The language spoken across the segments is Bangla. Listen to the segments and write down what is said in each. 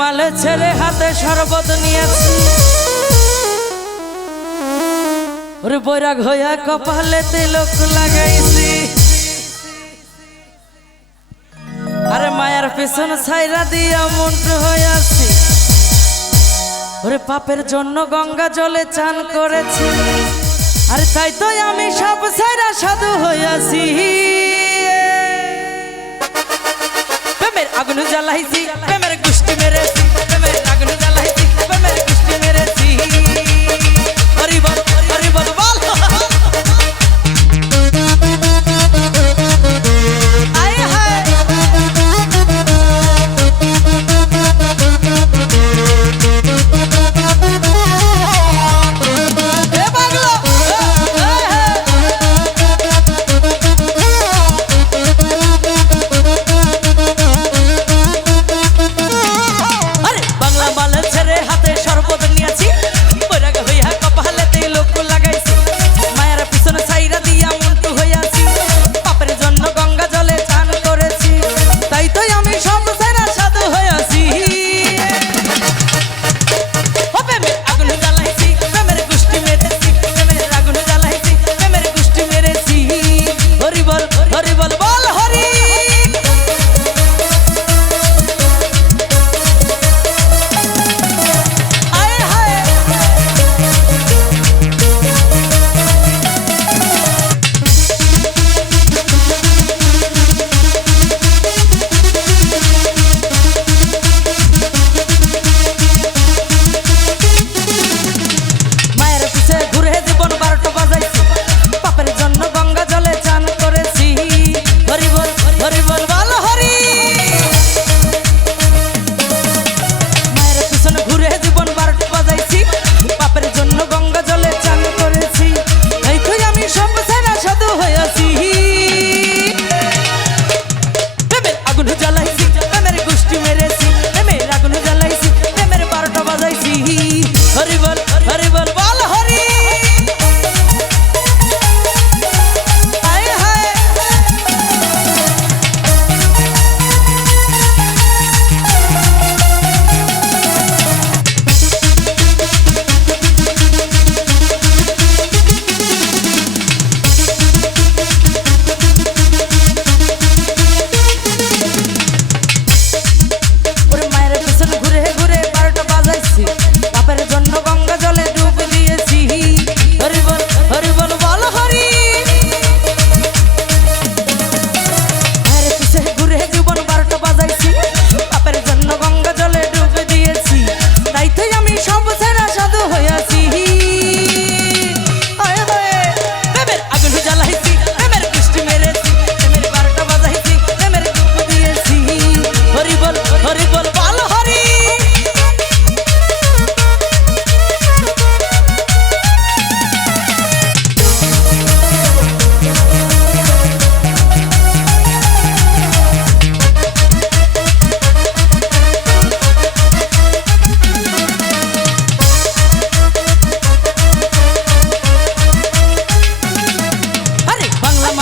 মালে ছেড়ে হাতে শরবত নিয়েছি। ওরে বৈরাগ হইয়া কপালে তিলক লাগাইছি। আরে মায়ার পিছন ছাইরা দিয়া মন্টু হইয়াছি। ওরে পাপের জন্য গঙ্গা জলে চান করেছি। আরে তাই তো আমি সব ছাইরা সাধু হইয়াছি। আগুন জ্বালাইছি প্রেমের গুষ্টি মেরেছি প্রেমের আগুন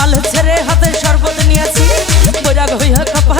কাল ছেড়ে হাতে শরবত নিয়েছি। বৈরাগ হইয়া কপা